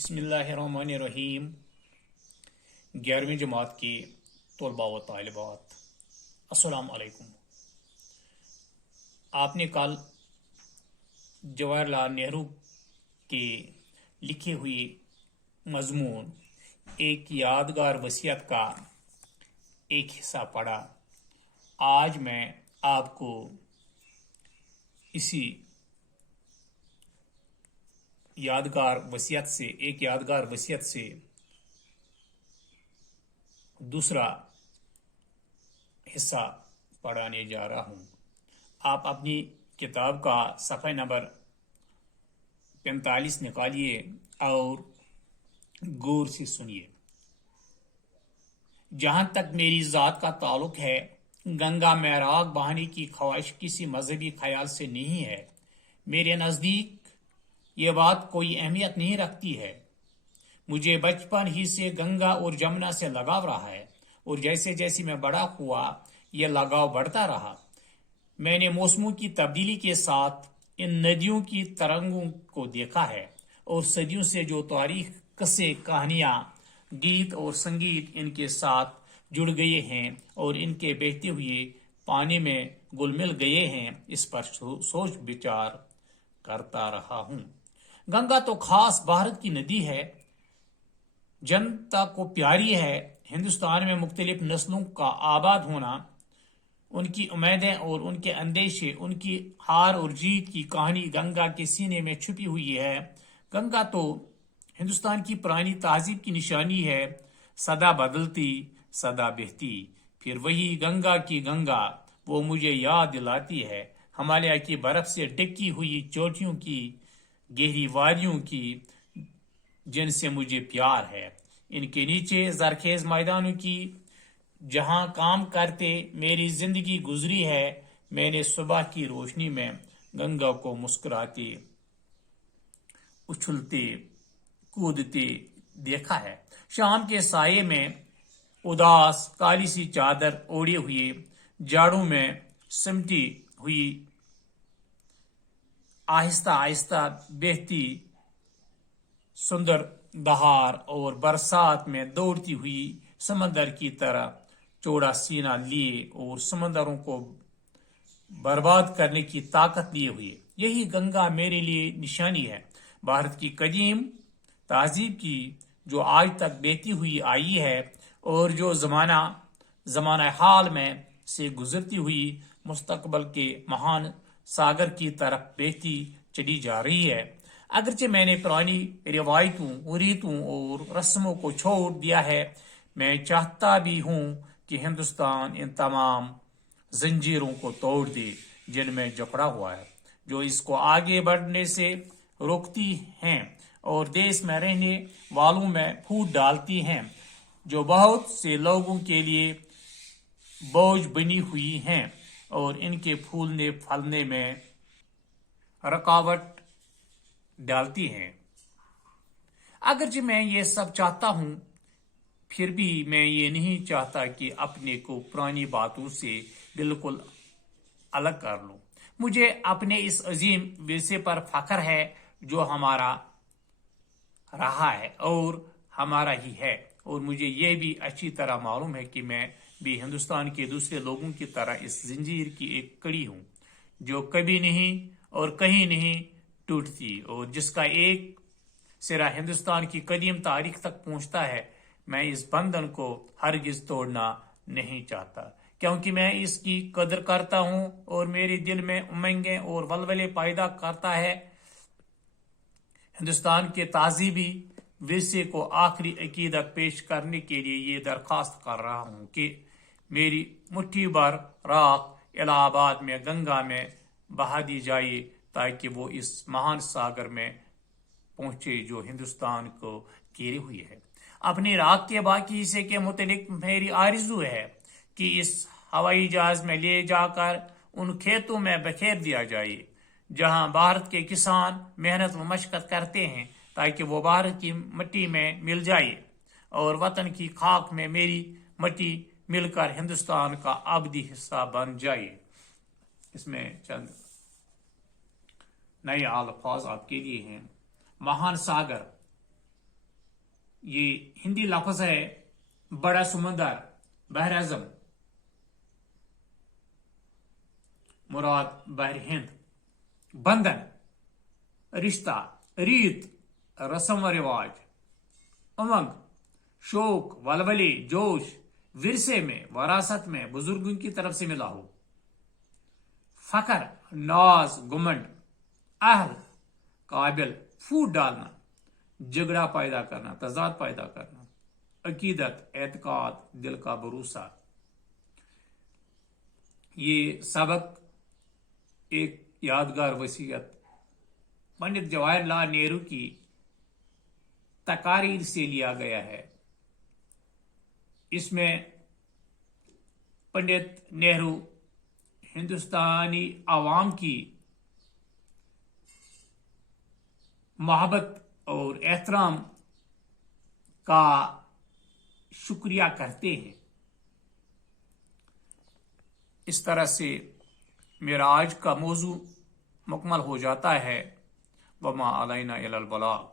बिस्मिल्लाहिर्रहमानिर्रहीम। 11वीं जमात की तलबा व तालिबात, अस्सलाम अलैकुम। आपने कल जवाहरलाल नेहरू के लिखे हुए मजमून एक यादगार वसीयत का एक हिस्सा पढ़ा। आज मैं आपको इसी यादगार वसीयत से दूसरा हिस्सा पढ़ाने जा रहा हूं। आप अपनी किताब का सफ़ा नंबर 45 निकालिए और गौर से सुनिए। जहां तक मेरी ज़ात का ताल्लुक है, गंगा में राग बहाने की ख्वाहिश किसी मजहबी ख्याल से नहीं है। मेरे नज़दीक ये बात कोई अहमियत नहीं रखती है। मुझे बचपन ही से गंगा और जमुना से लगाव रहा है और जैसे जैसे मैं बड़ा हुआ यह लगाव बढ़ता रहा। मैंने मौसमों की तब्दीली के साथ इन नदियों की तरंगों को देखा है और सदियों से जो तारीख, किस्से, कहानियां, गीत और संगीत इनके साथ जुड़ गए हैं और इनके बहते हुए पानी में घुल मिल गए हैं, इस पर सोच विचार करता रहा हूं। गंगा तो खास भारत की नदी है, जनता को प्यारी है। हिंदुस्तान में मुख्तलिफ नस्लों का आबाद होना, उनकी उम्मीदें और उनके अंदेशे, उनकी हार और जीत की कहानी गंगा के सीने में छुपी हुई है। गंगा तो हिंदुस्तान की पुरानी तहजीब की निशानी है, सदा बदलती, सदा बहती। फिर वही गंगा की गंगा, वो मुझे याद दिलाती है हिमालय की बर्फ से ढकी हुई चोटियों की, गहरी वादियों की, जिनसे मुझे प्यार है। इनके नीचे जरखेज मैदानों की, जहां काम करते मेरी जिंदगी गुजरी है। मैंने सुबह की रोशनी में गंगा को मुस्कुराते, उछलते, कूदते देखा है। शाम के साये में उदास काली सी चादर ओढ़े हुए, जाड़ों में सिमटी हुई, आहिस्ता आहिस्ता बहती सुंदर दहार और बरसात में दौड़ती हुई समंदर की तरह चौड़ा सीना लिए और समंदरों को बर्बाद करने की ताकत लिए हुए, यही गंगा मेरे लिए निशानी है। भारत की कदीम तहजीब की, जो आज तक बहती हुई आई है और जो जमाना हाल में से गुजरती हुई मुस्तकबल के महान सागर की तरफ बहती चली जा रही है। अगरचे मैंने पुरानी रिवायतों, रीतों और रस्मों को छोड़ दिया है, मैं चाहता भी हूं कि हिंदुस्तान इन तमाम जंजीरों को तोड़ दे जिनमें जकड़ा हुआ है, जो इसको आगे बढ़ने से रोकती हैं और देश में रहने वालों में फूट डालती हैं, जो बहुत से लोगों के लिए बोझ बनी हुई हैं और इनके फूलने फलने में रुकावट डालती हैं। अगरचे मैं ये सब चाहता हूं, फिर भी मैं ये नहीं चाहता कि अपने को पुरानी बातों से बिल्कुल अलग कर लूं। मुझे अपने इस अजीम विरसे पर फख्र है, जो हमारा रहा है और हमारा ही है। और मुझे ये भी अच्छी तरह मालूम है कि मैं भी हिंदुस्तान के दूसरे लोगों की तरह इस जंजीर की एक कड़ी हूं, जो कभी नहीं और कहीं नहीं टूटती और जिसका एक सिरा हिंदुस्तान की कदीम तारीख तक पहुंचता है। मैं इस बंधन को हरगिज तोड़ना नहीं चाहता, क्योंकि मैं इसकी कदर करता हूं और मेरे दिल में उमंगें और वलवले पैदा करता है। हिंदुस्तान के तहजीबी विरसे को आखिरी अकीदत पेश करने के लिए ये दरख्वास्त कर रहा हूं कि मेरी मुट्ठी भर राख इलाहाबाद में गंगा में बहा दी जाए, ताकि वो इस महान सागर में पहुंचे जो हिंदुस्तान को घेरे हुए है। अपनी राख के बाकी हिस्से के मुतालिक मेरी आरज़ू है कि इस हवाई जहाज में ले जाकर उन खेतों में बखेर दिया जाए जहां भारत के किसान मेहनत व मशक्कत करते हैं, ताकि वो भारत की मिट्टी में मिल जाए और वतन की खाक में मेरी मिट्टी मिलकर हिंदुस्तान का अबदी हिस्सा बन जाए। इसमें चंद नए अल्फाज आपके लिए हैं। महान सागर یہ ہندی لفظ ہے بڑا سمندر، بحر اعظم، مراد بحر ہند۔ بندھن رشتہ، ریت، رسم و رواج۔ امنگ شوق، ولولے، جوش، ورثے میں، وراثت میں، بزرگوں کی طرف سے ملا ہو۔ فخر، ناز، گمنڈ۔ اہل قابل، پھوٹ ڈالنا، جھگڑا پیدا کرنا، تضاد پیدا کرنا۔ عقیدت، اعتقاد، دل کا بھروسہ۔ یہ سبق ایک یادگار وصیت پنڈت جواہر لال نہرو کی تقاریر سے لیا گیا ہے۔ اس میں پنڈت نہرو ہندوستانی عوام کی محبت اور احترام کا شکریہ کرتے ہیں۔ اس طرح سے میرا آج کا موضوع مکمل ہو جاتا ہے۔ وما علینا الا البلاغ۔